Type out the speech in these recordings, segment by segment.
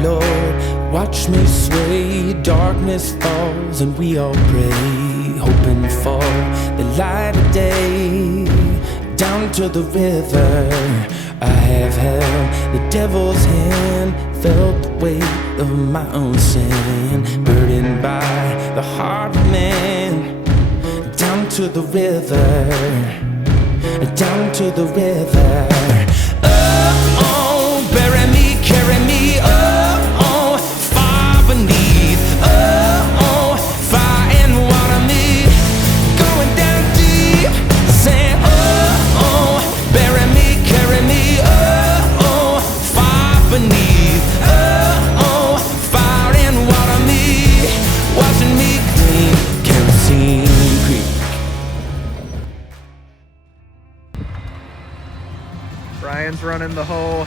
Lord, watch me sway. Darkness falls and we all pray, hoping for the light of day. Down to the river I have held the devil's hand, felt the weight of my own sin, burdened by the heart of man. Down to the river, down to the river. Oh, bury me, carry me, oh, far beneath, oh, fire and water me, going down deep, saying, oh, bury me, carry me, oh, far beneath, oh, fire and water me, washing me clean, kerosene creek. Ryan's running the hoe.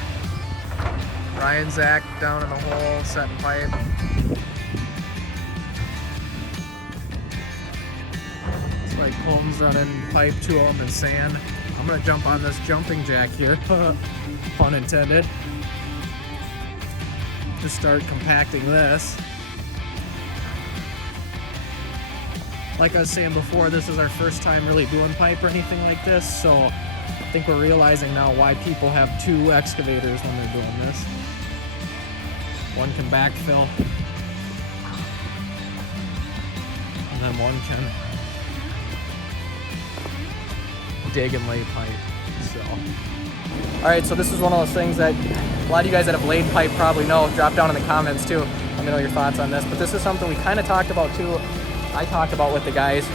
Ryan, Zach down in the hole, setting pipe. It's like Holmes running pipe to them and sand. I'm gonna jump on this jumping jack here, pun intended, to start compacting this. Like I was saying before, this is our first time really doing pipe or anything like this, so I think we're realizing now why people have two excavators when they're doing this. One can backfill, and then one can dig and lay pipe. So, all right, so this is one of those things that a lot of you guys that have laid pipe probably know. Drop down in the comments too. Let me know your thoughts on this. But this is something we kind of talked about too. I talked about with the guys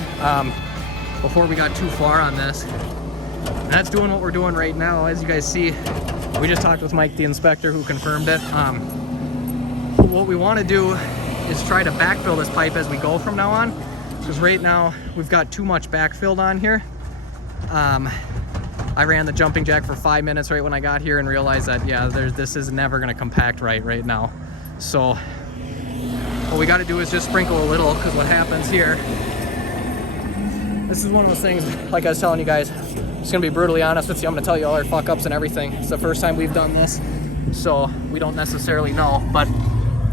before we got too far on this. And that's doing what we're doing right now. As you guys see, we just talked with Mike, the inspector, who confirmed it. What we want to do is try to backfill this pipe as we go from now on, because right now we've got too much backfilled on here. I ran the jumping jack for 5 minutes right when I got here and realized that, yeah, this is never going to compact right now. So what we got to do is just sprinkle a little, because what happens here, this is one of those things, like I was telling you guys, I'm just going to be brutally honest with you. I'm going to tell you all our fuck ups and everything. It's the first time we've done this, so we don't necessarily know. But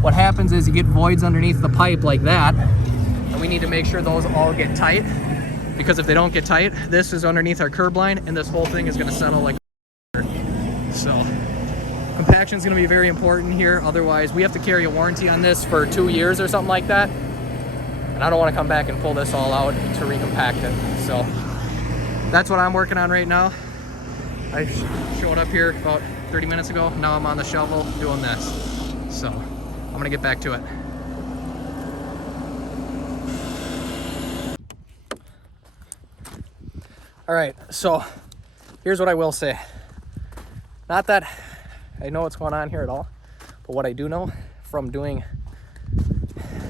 what happens is you get voids underneath the pipe like that, and we need to make sure those all get tight, because if they don't get tight, this is underneath our curb line, and this whole thing is going to settle like so. Compaction is going to be very important here. Otherwise, we have to carry a warranty on this for 2 years or something like that, and I don't want to come back and pull this all out to recompact it. So that's what I'm working on right now. I showed up here about 30 minutes ago. Now I'm on the shovel doing this. So I'm gonna get back to it. All right, so here's what I will say. Not that I know what's going on here at all, but what I do know from doing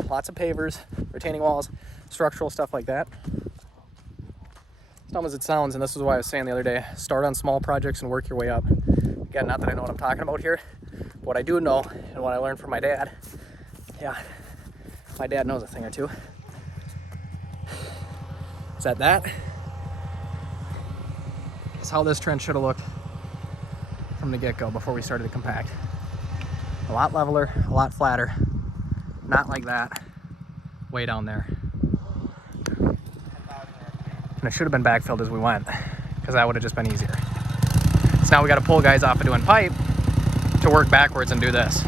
lots of pavers, retaining walls, structural stuff like that, as dumb as it sounds, and this is why I was saying the other day, start on small projects and work your way up. Again, not that I know what I'm talking about here, but what I do know, and what I learned from my dad, yeah, my dad knows a thing or two, is that is how this trench should have looked from the get-go before we started to compact. A lot leveler, a lot flatter, not like that, way down there. And it should have been backfilled as we went, because that would have just been easier. So now we got to pull guys off of doing pipe to work backwards and do this.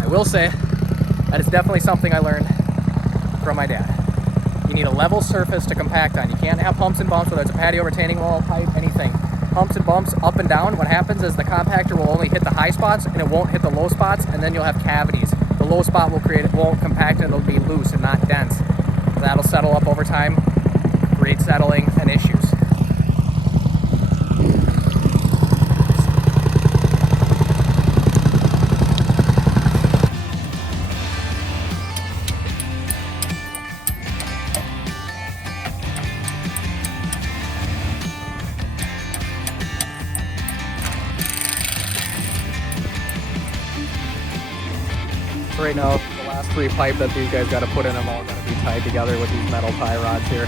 I will say that it's definitely something I learned from my dad. You need a level surface to compact on. You can't have humps and bumps, whether it's a patio, retaining wall, pipe, anything. Humps and bumps up and down, what happens is the compactor will only hit the high spots and it won't hit the low spots, and then you'll have cavities. The low spot won't compact and it'll be loose and not dense. That'll settle up over time, create settling and issues. Right now, the last 3 pipe that these guys got to put in them all got to be tied together with these metal tie rods here.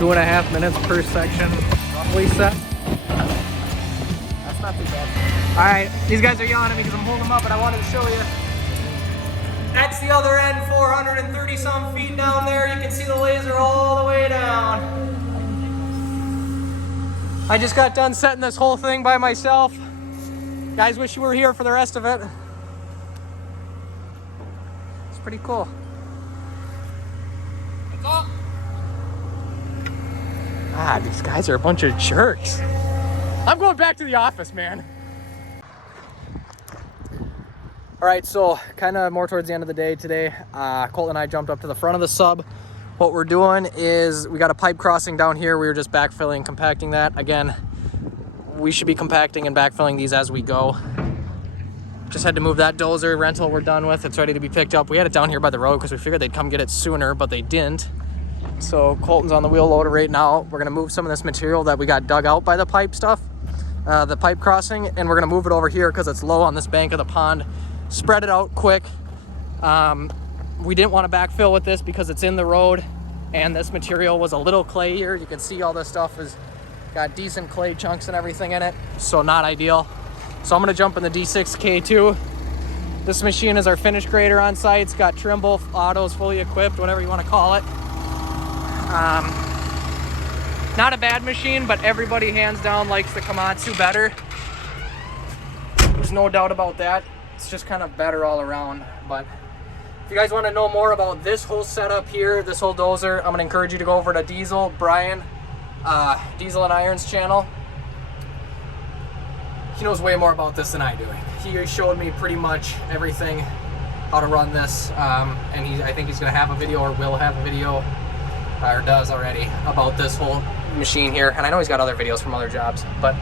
2.5 minutes per section, roughly set. That's not too bad. All right, these guys are yelling at me because I'm holding them up, but I wanted to show you. That's the other end, 430 some feet down there. You can see the laser all the way down. I just got done setting this whole thing by myself. Guys, wish you were here for the rest of it. It's pretty cool. Ah, these guys are a bunch of jerks. I'm going back to the office, man. All right, so kind of more towards the end of the day today, Colt and I jumped up to the front of the sub. What we're doing is we got a pipe crossing down here. We were just backfilling, compacting that. Again, we should be compacting and backfilling these as we go. Just had to move that Dozer rental we're done with. It's ready to be picked up. We had it down here by the road because we figured they'd come get it sooner, but they didn't. So Colton's on the wheel loader right now. We're gonna move some of this material that we got dug out by the pipe stuff, the pipe crossing, and we're gonna move it over here because it's low on this bank of the pond. Spread it out quick. We didn't want to backfill with this because it's in the road and this material was a little clayier. You can see all this stuff has got decent clay chunks and everything in it, so not ideal. So I'm gonna jump in the D6K2. This machine is our finish grader on site. It's got Trimble autos fully equipped, whatever you want to call it. Not a bad machine, but everybody hands down likes the Komatsu better. There's no doubt about that. It's just kind of better all around. But if you guys want to know more about this whole setup here, this whole Dozer, I'm going to encourage you to go over to Brian, Diesel and Iron's channel. He knows way more about this than I do. He showed me pretty much everything, how to run this, and I think he's going to have a video or will have a video, or does already, about this whole machine here. And I know he's got other videos from other jobs, but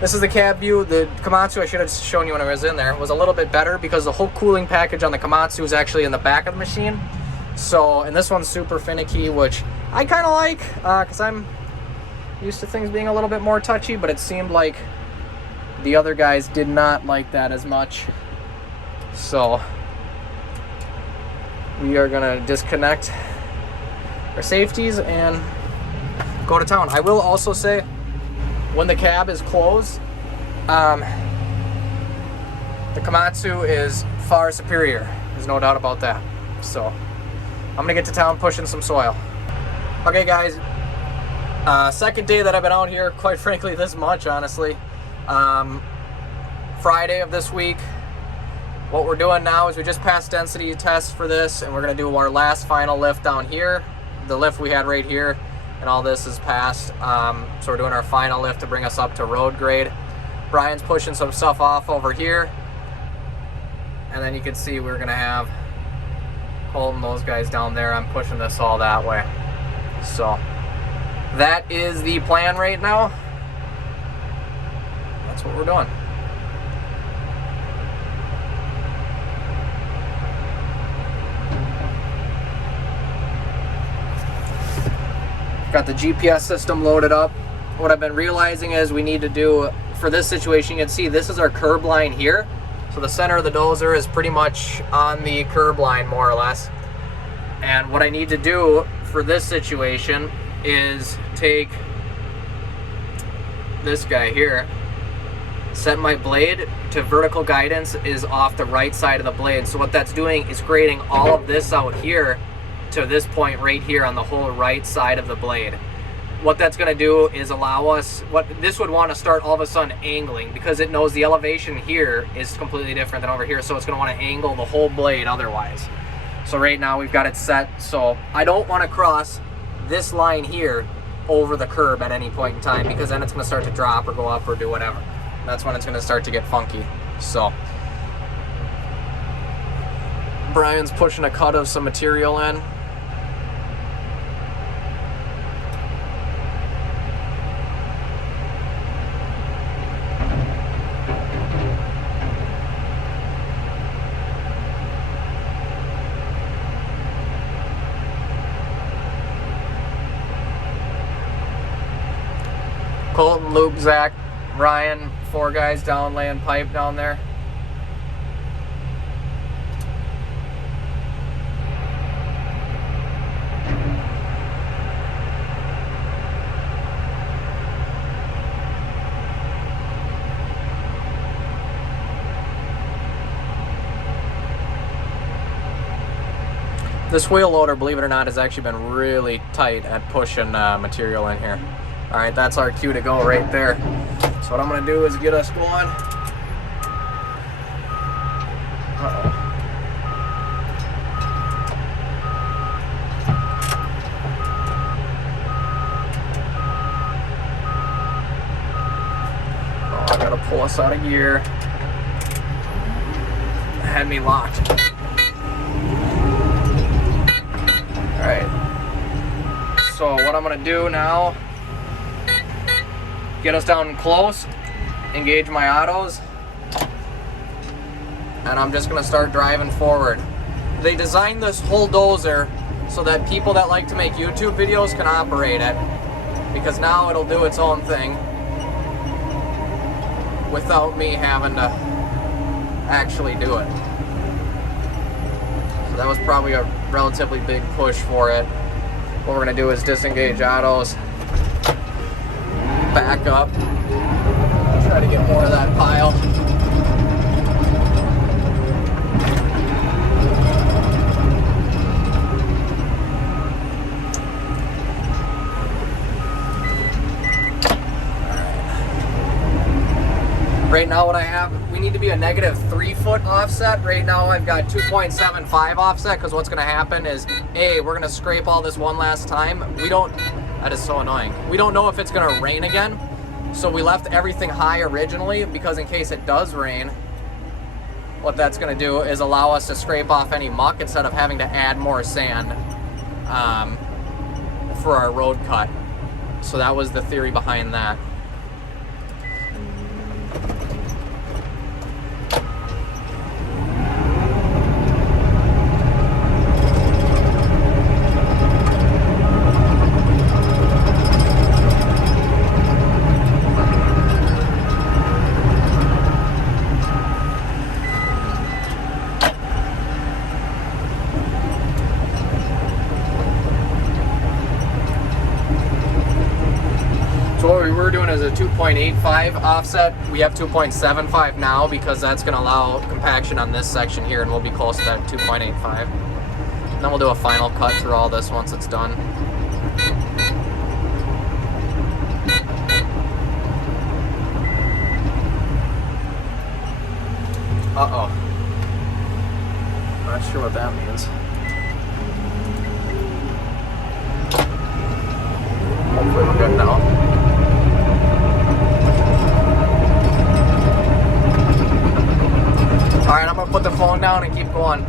this is the cab view. The Komatsu, I should have shown you when I was in there, was a little bit better because the whole cooling package on the Komatsu is actually in the back of the machine. So, and this one's super finicky, which I kind of like because I'm used to things being a little bit more touchy, but it seemed like the other guys did not like that as much. So we are gonna disconnect our safeties and go to town. I will also say, when the cab is closed, the Komatsu is far superior. There's no doubt about that. So I'm gonna get to town pushing some soil. Okay guys, second day that I've been out here, quite frankly this much honestly. Friday of this week. What we're doing now is we just passed density tests for this, and we're gonna do our last final lift down here. The lift we had right here, and all this is passed. So we're doing our final lift to bring us up to road grade. Brian's pushing some stuff off over here. And then you can see we're gonna have holding those guys down there. I'm pushing this all that way. So that is the plan right now. That's what we're doing. Got the GPS system loaded up. What I've been realizing is we need to do, for this situation, you can see this is our curb line here. So the center of the Dozer is pretty much on the curb line, more or less. And what I need to do for this situation is take this guy here, set my blade to vertical guidance is off the right side of the blade. So what that's doing is grading all of this out here to this point right here on the whole right side of the blade. What that's going to do is allow us, what this would want to start all of a sudden angling, because it knows the elevation here is completely different than over here, so it's going to want to angle the whole blade otherwise. So right now we've got it set, so I don't want to cross this line here over the curb at any point in time, because then it's going to start to drop or go up or do whatever. That's when it's going to start to get funky. So Brian's pushing a cut of some material in. Colton, Luke, Zach, Ryan, 4 guys down laying pipe down there. This wheel loader, believe it or not, has actually been really tight at pushing material in here. All right, that's our cue to go right there. So what I'm gonna do is get us going. Uh-oh. I gotta pull us out of gear. Had me locked. Alright. So what I'm gonna do now, get us down close, engage my autos, and I'm just gonna start driving forward. They designed this whole dozer so that people that like to make YouTube videos can operate it, because now it'll do its own thing without me having to actually do it. So that was probably a relatively big push for it. What we're gonna do is disengage autos, back up, try to get more of that pile. Right now what I have, we need to be a negative 3 foot offset. Right now I've got 2.75 offset, because what's gonna happen is, A, we're gonna scrape all this one last time. That is so annoying. We don't know if it's gonna rain again. So we left everything high originally, because in case it does rain, what that's gonna do is allow us to scrape off any muck instead of having to add more sand for our road cut. So that was the theory behind that. So what we were doing is a 2.85 offset. We have 2.75 now, because that's going to allow compaction on this section here, and we'll be close to that 2.85. Then we'll do a final cut through all this once it's done. Uh-oh. Not sure what that means. Hopefully we're good now. Alright, I'm gonna put the phone down and keep going.